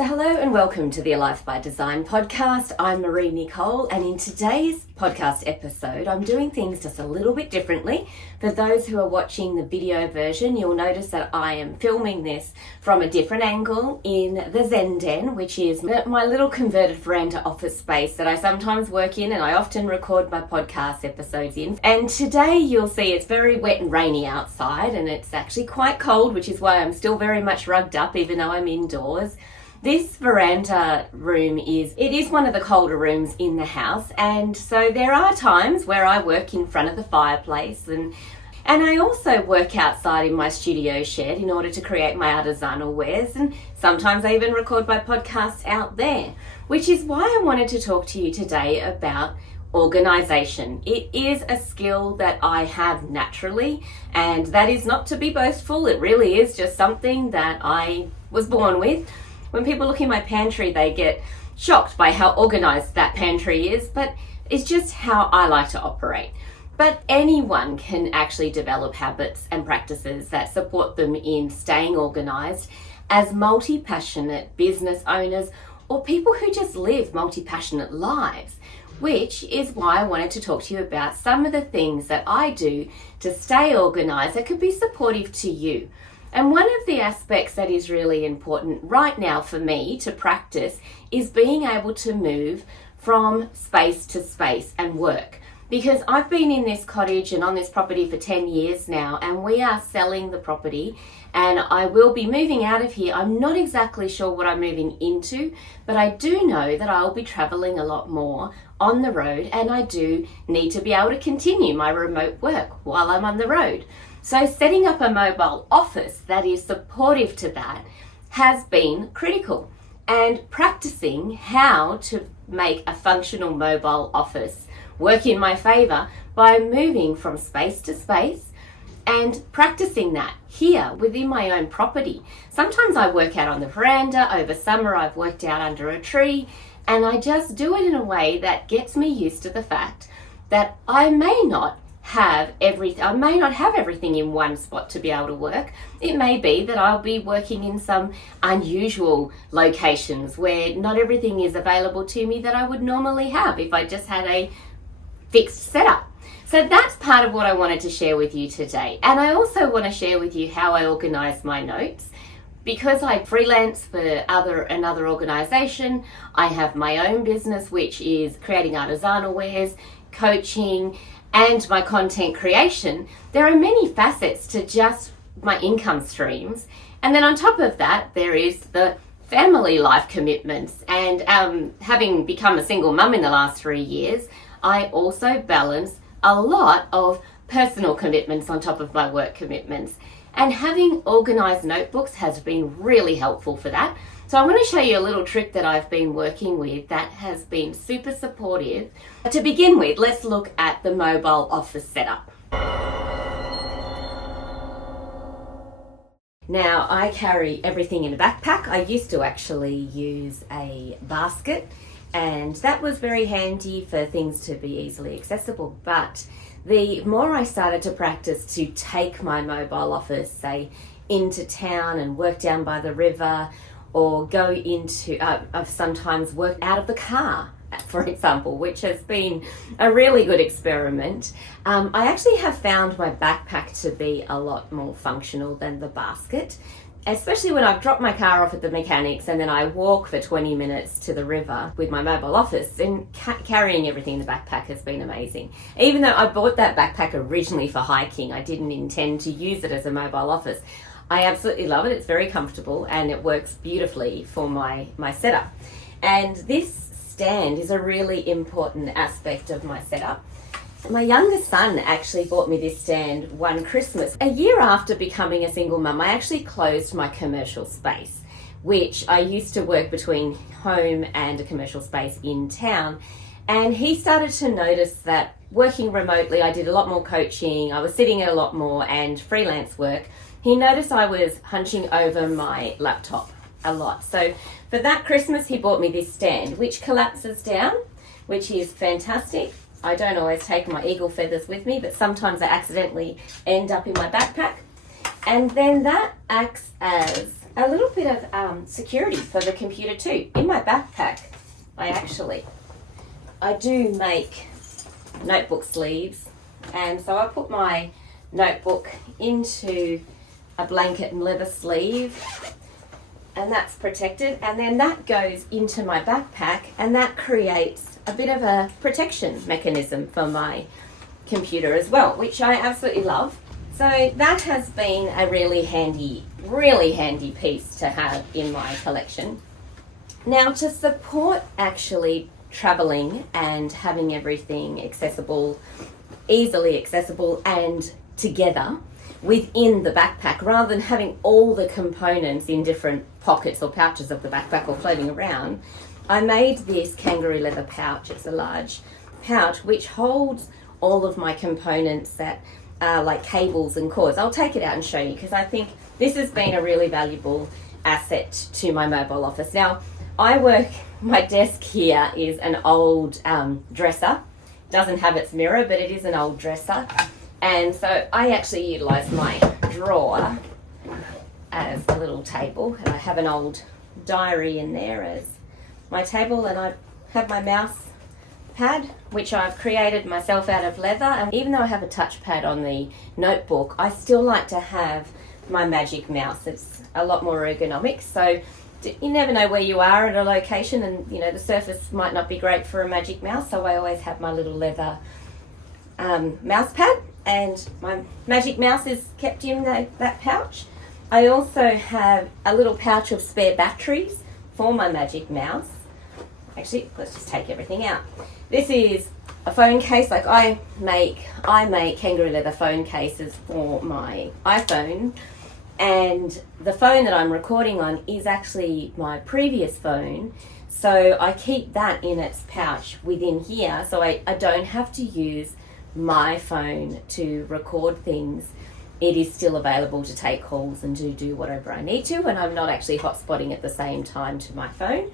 So hello and welcome to the Alive by Design podcast. I'm Marie-Nicole, and in today's podcast episode, I'm doing things just a little bit differently. For those who are watching the video version, you'll notice that I am filming this from a different angle in the Zen Den, which is my little converted veranda office space that I sometimes work in and I often record my podcast episodes in. And today you'll see it's very wet and rainy outside, and it's actually quite cold, which is why I'm still very much rugged up even though I'm indoors. This veranda room is one of the colder rooms in the house, and so there are times where I work in front of the fireplace and I also work outside in my studio shed in order to create my artisanal wares, and sometimes I even record my podcast out there, which is why I wanted to talk to you today about organisation. It is a skill that I have naturally, and that is not to be boastful. It really is just something that I was born with. When people look in my pantry, they get shocked by how organised that pantry is, but it's just how I like to operate. But anyone can actually develop habits and practices that support them in staying organised as multi-passionate business owners or people who just live multi-passionate lives, which is why I wanted to talk to you about some of the things that I do to stay organised that could be supportive to you. And one of the aspects that is really important right now for me to practice is being able to move from space to space and work. Because I've been in this cottage and on this property for 10 years now, and we are selling the property, and I will be moving out of here. I'm not exactly sure what I'm moving into, but I do know that I'll be traveling a lot more on the road, and I do need to be able to continue my remote work while I'm on the road. So setting up a mobile office that is supportive to that has been critical, and practicing how to make a functional mobile office work in my favour by moving from space to space and practicing that here within my own property. Sometimes I work out on the veranda. Over summer I've worked out under a tree, and I just do it in a way that gets me used to the fact that I may not have everything in one spot to be able to work. It may be that I'll be working in some unusual locations where not everything is available to me that I would normally have if I just had a fixed setup. So that's part of what I wanted to share with you today. And I also want to share with you how I organise my notes. Because I freelance for another organisation, I have my own business, which is creating artisanal wares, coaching, and my content creation. There are many facets to just my income streams. And then on top of that, there is the family life commitments. And having become a single mum in the last 3 years, I also balance a lot of personal commitments on top of my work commitments. And having organised notebooks has been really helpful for that. So I'm going to show you a little trick that I've been working with that has been super supportive. To begin with, let's look at the mobile office setup. Now, I carry everything in a backpack. I used to actually use a basket, and that was very handy for things to be easily accessible. But the more I started to practice to take my mobile office, say, into town and work down by the river, or go into, I've sometimes worked out of the car, for example, which has been a really good experiment. I actually have found my backpack to be a lot more functional than the basket, especially when I've dropped my car off at the mechanics and then I walk for 20 minutes to the river with my mobile office, and carrying everything in the backpack has been amazing. Even though I bought that backpack originally for hiking, I didn't intend to use it as a mobile office. I absolutely love it. It's very comfortable and it works beautifully for my setup. And this stand is a really important aspect of my setup. My youngest son actually bought me this stand one Christmas. A year after becoming a single mum, I actually closed my commercial space, which I used to work between home and a commercial space in town. And he started to notice that working remotely, I did a lot more coaching, I was sitting a lot more, and freelance work. He noticed I was hunching over my laptop a lot. So for that Christmas, he bought me this stand, which collapses down, which is fantastic. I don't always take my eagle feathers with me, but sometimes I accidentally end up in my backpack. And then that acts as a little bit of security for the computer too. In my backpack, I do make notebook sleeves, and so I put my notebook into a blanket and leather sleeve, and that's protected, and then that goes into my backpack, and that creates a bit of a protection mechanism for my computer as well, which I absolutely love. So that has been a really handy piece to have in my collection. Now, to support actually traveling and having everything accessible, easily accessible and together within the backpack, rather than having all the components in different pockets or pouches of the backpack or floating around, I made this kangaroo leather pouch. It's a large pouch which holds all of my components that are like cables and cords. I'll take it out and show you, because I think this has been a really valuable asset to my mobile office. Now, my desk here is an old dresser. Doesn't have its mirror, but it is an old dresser. And so I actually utilise my drawer as a little table. And I have an old diary in there as my table, and I have my mouse pad, which I've created myself out of leather. And even though I have a touchpad on the notebook, I still like to have my magic mouse. It's a lot more ergonomic. So you never know where you are at a location, and the surface might not be great for a magic mouse, so I always have my little leather mouse pad, and my magic mouse is kept in that pouch. I also have a little pouch of spare batteries for my magic mouse. Actually, let's just take everything out. This is a phone case. Like I make kangaroo leather phone cases for my iPhone, and the phone that I'm recording on is actually my previous phone, so I keep that in its pouch within here, so I don't have to use my phone to record things. It is still available to take calls and to do whatever I need to, and I'm not actually hotspotting at the same time to my phone.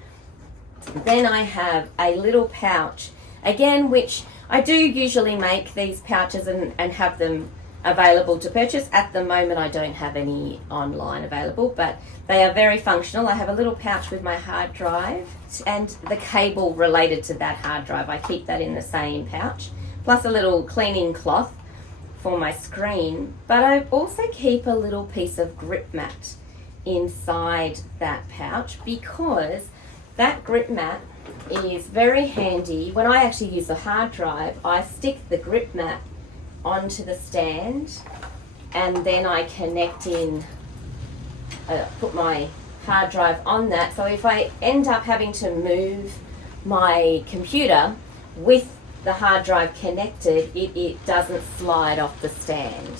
Then I have a little pouch, again, which I do usually make these pouches and have them available to purchase. At the moment I don't have any online available, but they are very functional. I have a little pouch with my hard drive and the cable related to that hard drive. I keep that in the same pouch, plus a little cleaning cloth for my screen. But I also keep a little piece of grip mat inside that pouch, because that grip mat is very handy. When I actually use the hard drive, I stick the grip mat onto the stand, and then I connect in, put my hard drive on that. So if I end up having to move my computer with the hard drive connected, it doesn't slide off the stand.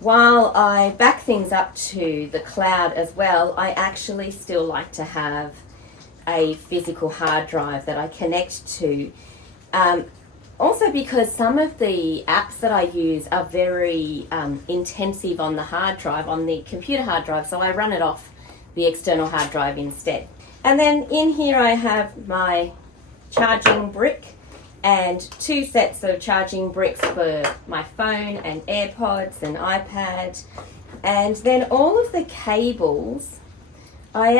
While I back things up to the cloud as well, I actually still like to have a physical hard drive that I connect to. Also because some of the apps that I use are very intensive on the hard drive, on the computer hard drive, so I run it off the external hard drive instead. And then in here I have my charging brick and 2 sets of charging bricks for my phone and AirPods and iPad. And then all of the cables, I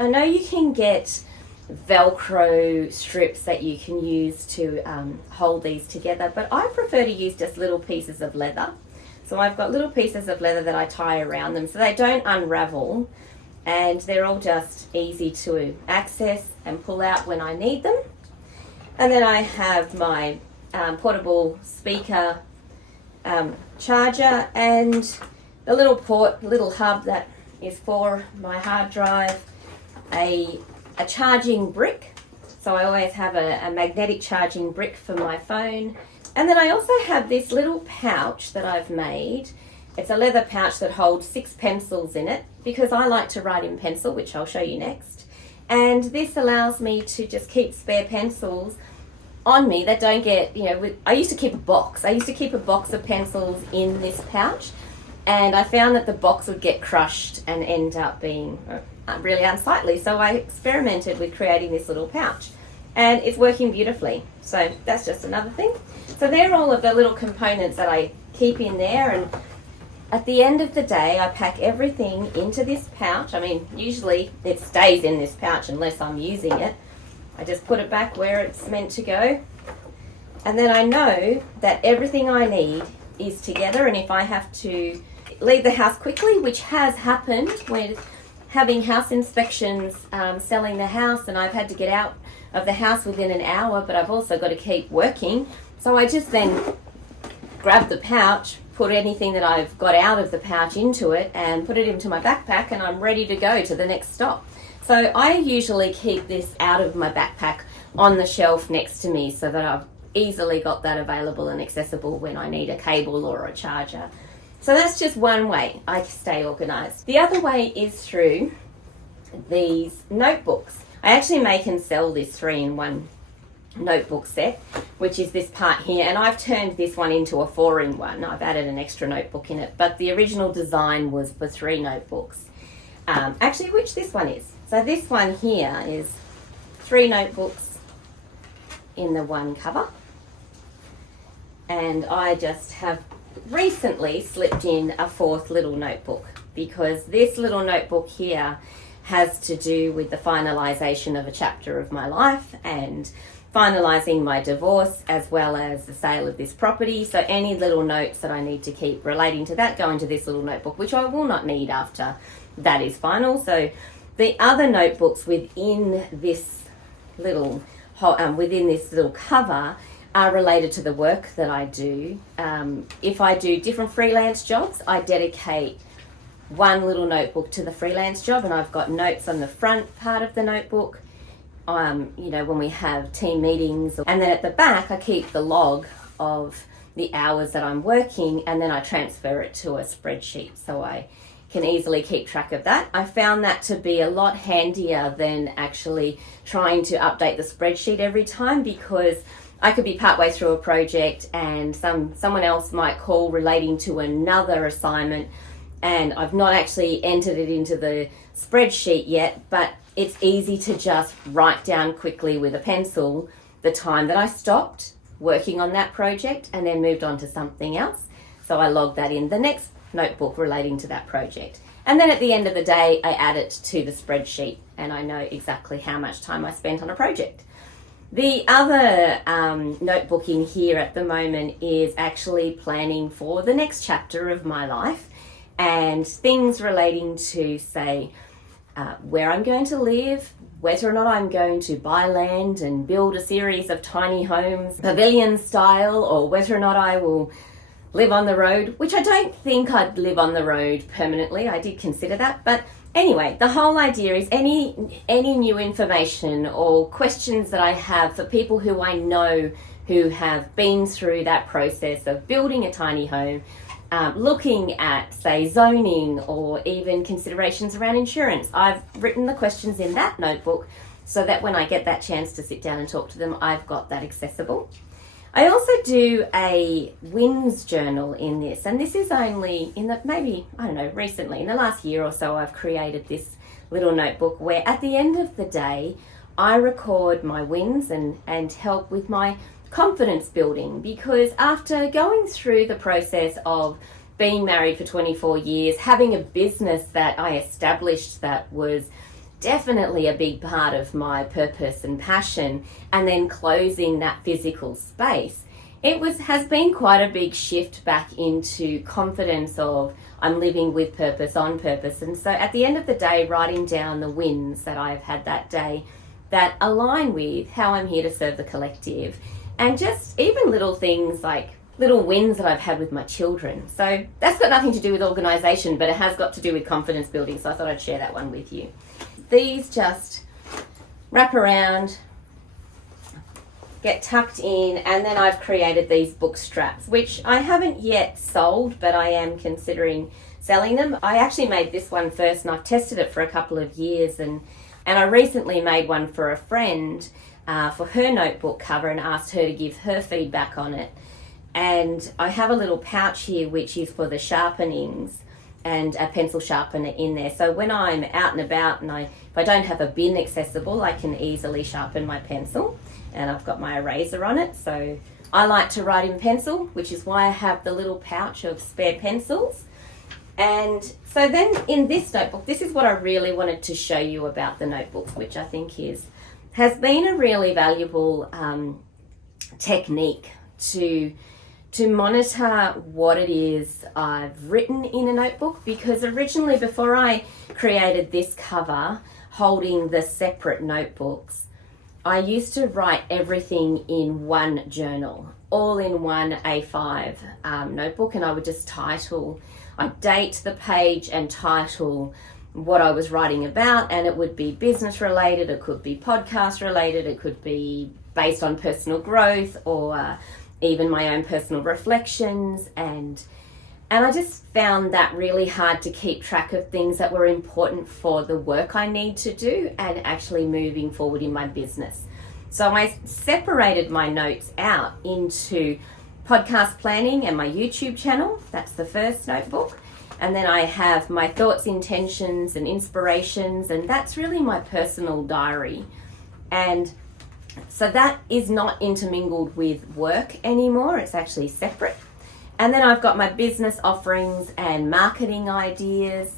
know you can get Velcro strips that you can use to hold these together, but I prefer to use just little pieces of leather. So I've got little pieces of leather that I tie around them so they don't unravel, and they're all just easy to access and pull out when I need them. And then I have my portable speaker charger, and the little hub that is for my hard drive, a charging brick. So I always have a magnetic charging brick for my phone. And then I also have this little pouch that I've made. It's a leather pouch that holds 6 pencils in it, because I like to write in pencil, which I'll show you next. And this allows me to just keep spare pencils on me that don't get, I used to keep a box. I used to keep a box of pencils in this pouch, and I found that the box would get crushed and end up being really unsightly. So I experimented with creating this little pouch, and it's working beautifully. So that's just another thing. So they're all of the little components that I keep in there, and at the end of the day, I pack everything into this pouch. I mean, usually it stays in this pouch unless I'm using it. I just put it back where it's meant to go. And then I know that everything I need is together, and if I have to leave the house quickly, which has happened with having house inspections, selling the house, and I've had to get out of the house within an hour, but I've also got to keep working. So I just then grab the pouch, put anything that I've got out of the pouch into it, and put it into my backpack, and I'm ready to go to the next stop. So I usually keep this out of my backpack on the shelf next to me so that I've easily got that available and accessible when I need a cable or a charger. So that's just one way I stay organised. The other way is through these notebooks. I actually make and sell this 3-in-1 notebook set, which is this part here, and I've turned this one into a 4-in-1. I've added an extra notebook in it, but the original design was for 3 notebooks. Actually, which this one is. So this one here is 3 notebooks in the one cover. And I just have recently slipped in a 4th little notebook, because this little notebook here has to do with the finalisation of a chapter of my life and finalising my divorce, as well as the sale of this property. So any little notes that I need to keep relating to that go into this little notebook, which I will not need after that is final. So the other notebooks within this little cover are related to the work that I do. If I do different freelance jobs, I dedicate one little notebook to the freelance job, and I've got notes on the front part of the notebook, when we have team meetings. And then at the back, I keep the log of the hours that I'm working, and then I transfer it to a spreadsheet so I can easily keep track of that. I found that to be a lot handier than actually trying to update the spreadsheet every time, because I could be partway through a project and someone else might call relating to another assignment, and I've not actually entered it into the spreadsheet yet, but it's easy to just write down quickly with a pencil the time that I stopped working on that project and then moved on to something else. So I log that in the next notebook relating to that project. And then at the end of the day, I add it to the spreadsheet and I know exactly how much time I spent on a project. The other notebook in here at the moment is actually planning for the next chapter of my life and things relating to, say, where I'm going to live, whether or not I'm going to buy land and build a series of tiny homes, pavilion style, or whether or not I will live on the road, which I don't think I'd live on the road permanently. I did consider that, but anyway, the whole idea is any new information or questions that I have for people who I know who have been through that process of building a tiny home, looking at, say, zoning or even considerations around insurance. I've written the questions in that notebook so that when I get that chance to sit down and talk to them, I've got that accessible. I also do a wins journal in this, and this is only recently, in the last year or so, I've created this little notebook where at the end of the day, I record my wins and help with my confidence building, because after going through the process of being married for 24 years, having a business that I established that was definitely a big part of my purpose and passion, and then closing that physical space, has been quite a big shift back into confidence of I'm living with purpose, on purpose. And so at the end of the day, writing down the wins that I've had that day that align with how I'm here to serve the collective, and just even little things like little wins that I've had with my children. So that's got nothing to do with organisation, but it has got to do with confidence building, so I thought I'd share that one with you. These just wrap around, get tucked in, and then I've created these book straps, which I haven't yet sold, but I am considering selling them. I actually made this one first and I've tested it for a couple of years, and I recently made one for a friend for her notebook cover and asked her to give her feedback on it. And I have a little pouch here which is for the sharpenings and a pencil sharpener in there. So when I'm out and about and if I don't have a bin accessible, I can easily sharpen my pencil, and I've got my eraser on it. So I like to write in pencil, which is why I have the little pouch of spare pencils. And so then in this notebook, this is what I really wanted to show you about the notebook, which I think has been a really valuable technique to monitor what it is I've written in a notebook, because originally, before I created this cover holding the separate notebooks, I used to write everything in one journal, all in one A5 notebook, and I would just I'd date the page and title what I was writing about, and it would be business related, it could be podcast related, it could be based on personal growth, or even my own personal reflections, and I just found that really hard to keep track of things that were important for the work I need to do and actually moving forward in my business. So I separated my notes out into podcast planning and my YouTube channel. That's the first notebook. And then I have my thoughts, intentions, and inspirations, and that's really my personal diary. And so that is not intermingled with work anymore, it's actually separate. And then I've got my business offerings and marketing ideas.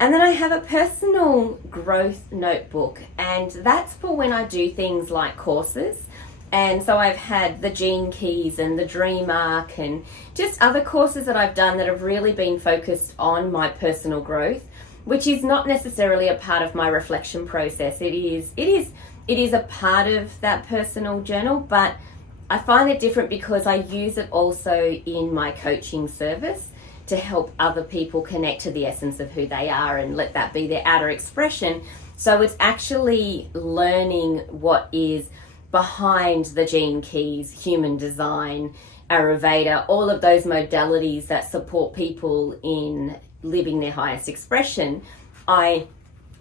And then I have a personal growth notebook, and that's for when I do things like courses. And so I've had the Gene Keys and the Dream Arc and just other courses that I've done that have really been focused on my personal growth, which is not necessarily a part of my reflection process. It is a part of that personal journal, but I find it different because I use it also in my coaching service to help other people connect to the essence of who they are and let that be their outer expression. So it's actually learning what is behind the Gene Keys, human design, Ayurveda, all of those modalities that support people in living their highest expression. I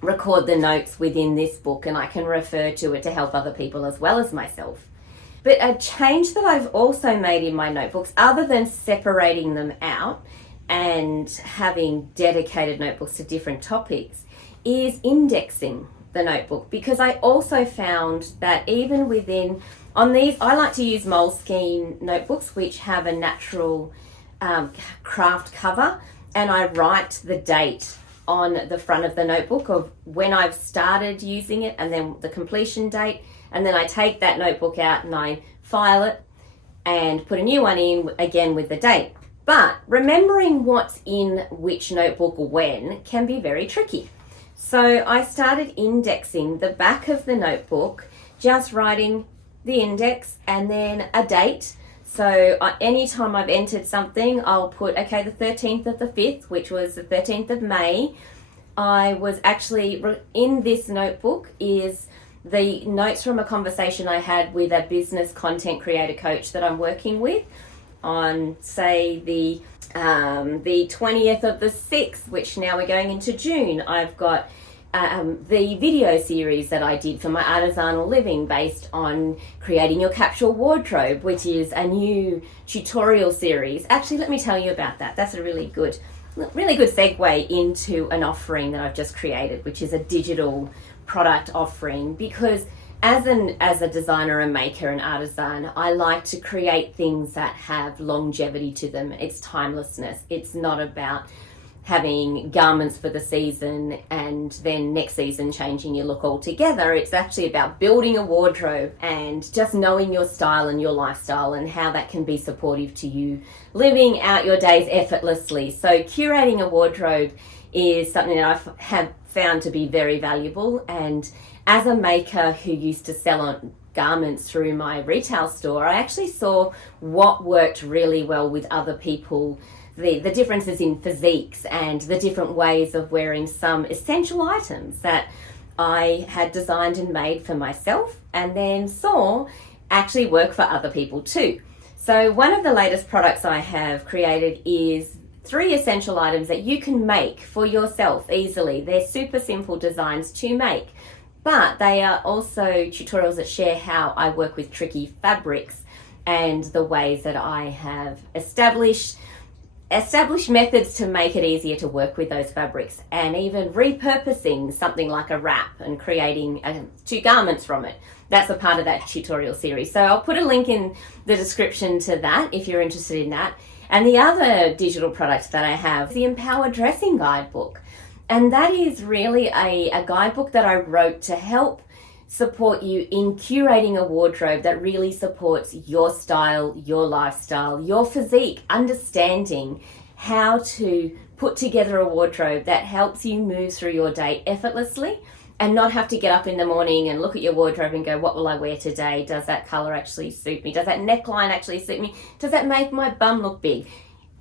record the notes within this book, and I can refer to it to help other people as well as myself. But a change that I've also made in my notebooks, other than separating them out and having dedicated notebooks to different topics, is indexing the notebook, because I also found that even within, on these, I like to use Moleskine notebooks, which have a natural craft cover, and I write the date on the front of the notebook of when I've started using it and then the completion date, and then I take that notebook out and I file it and put a new one in again with the date. But remembering what's in which notebook when can be very tricky. So I started indexing the back of the notebook, just writing the index and then a date. So anytime I've entered something, I'll put, okay, the 13th of the 5th, which was the 13th of May. I was actually, in this notebook is the notes from a conversation I had with a business content creator coach that I'm working with on, say, the 20th of the 6th, which now we're going into June. I've got the video series that I did for my artisanal living based on creating your capsule wardrobe, which is a new tutorial series. Actually, let me tell you about that. That's a really good segue into an offering that I've just created, which is a digital product offering, because as a designer and maker and artisan, I like to create things that have longevity to them. It's timelessness. It's not about having garments for the season and then next season changing your look altogether. It's actually about building a wardrobe and just knowing your style and your lifestyle and how that can be supportive to you living out your days effortlessly. So curating a wardrobe is something that I have found to be very valuable, and as a maker who used to sell on garments through my retail store, I actually saw what worked really well with other people, the differences in physiques and the different ways of wearing some essential items that I had designed and made for myself, and then saw actually work for other people too. So one of the latest products I have created is 3 essential items that you can make for yourself easily. They're super simple designs to make, but they are also tutorials that share how I work with tricky fabrics and the ways that I have established methods to make it easier to work with those fabrics, and even repurposing something like a wrap and creating 2 garments from it. That's a part of that tutorial series. So I'll put a link in the description to that if you're interested in that. And the other digital product that I have is the Empower Dressing Guidebook. And that is really a guidebook that I wrote to help support you in curating a wardrobe that really supports your style, your lifestyle, your physique, understanding how to put together a wardrobe that helps you move through your day effortlessly and not have to get up in the morning and look at your wardrobe and go, what will I wear today? Does that color actually suit me? Does that neckline actually suit me? Does that make my bum look big?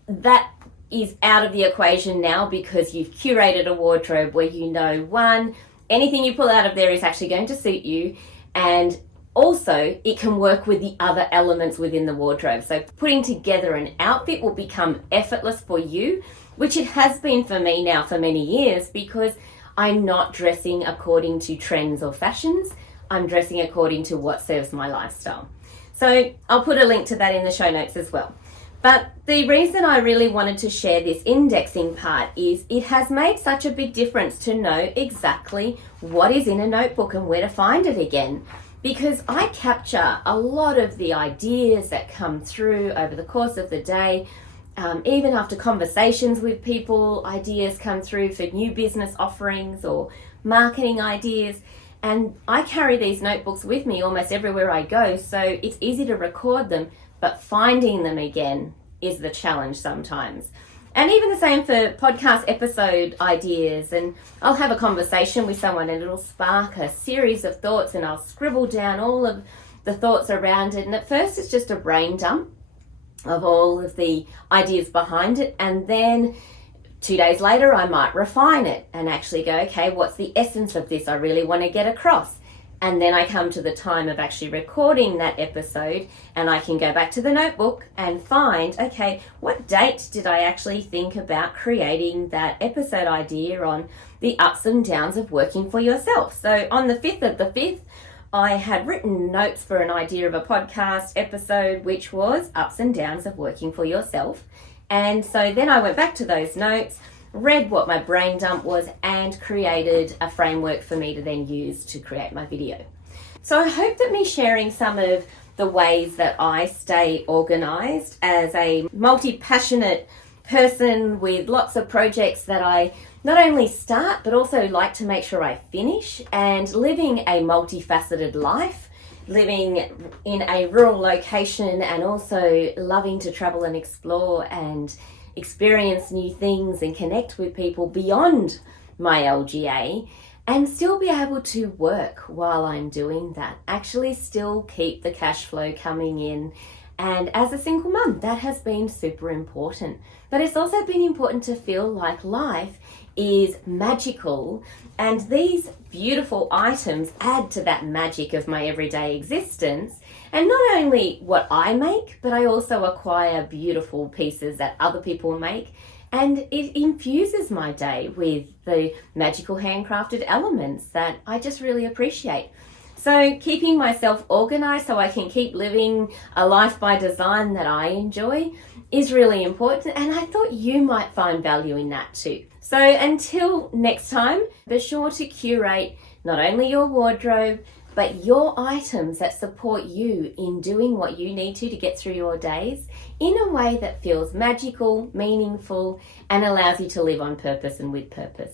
That is out of the equation now because you've curated a wardrobe where you know, one, anything you pull out of there is actually going to suit you, and also it can work with the other elements within the wardrobe. So putting together an outfit will become effortless for you, which it has been for me now for many years, because I'm not dressing according to trends or fashions. I'm dressing according to what serves my lifestyle. So I'll put a link to that in the show notes as well. But the reason I really wanted to share this indexing part is it has made such a big difference to know exactly what is in a notebook and where to find it again. Because I capture a lot of the ideas that come through over the course of the day. Even after conversations with people, ideas come through for new business offerings or marketing ideas. And I carry these notebooks with me almost everywhere I go, so it's easy to record them, but finding them again is the challenge sometimes. And even the same for podcast episode ideas. And I'll have a conversation with someone and it'll spark a series of thoughts and I'll scribble down all of the thoughts around it. And at first it's just a brain dump of all of the ideas behind it. And then 2 days later, I might refine it and actually go, okay, what's the essence of this I really want to get across? And then I come to the time of actually recording that episode and I can go back to the notebook and find, okay, what date did I actually think about creating that episode idea on the ups and downs of working for yourself? So on the 5th of the 5th, I had written notes for an idea of a podcast episode, which was ups and downs of working for yourself. And so then I went back to those notes, read what my brain dump was, and created a framework for me to then use to create my video. So I hope that me sharing some of the ways that I stay organized as a multi-passionate person with lots of projects that I not only start but also like to make sure I finish, and living a multifaceted life, living in a rural location and also loving to travel and explore and experience new things and connect with people beyond my LGA, and still be able to work while I'm doing that, actually still keep the cash flow coming in. And as a single mum, that has been super important. But it's also been important to feel like life is magical, and these beautiful items add to that magic of my everyday existence. And not only what I make, but I also acquire beautiful pieces that other people make, and it infuses my day with the magical handcrafted elements that I just really appreciate. So keeping myself organized so I can keep living a life by design that I enjoy is really important, and I thought you might find value in that too. So until next time, be sure to curate not only your wardrobe, but your items that support you in doing what you need to get through your days in a way that feels magical, meaningful, and allows you to live on purpose and with purpose.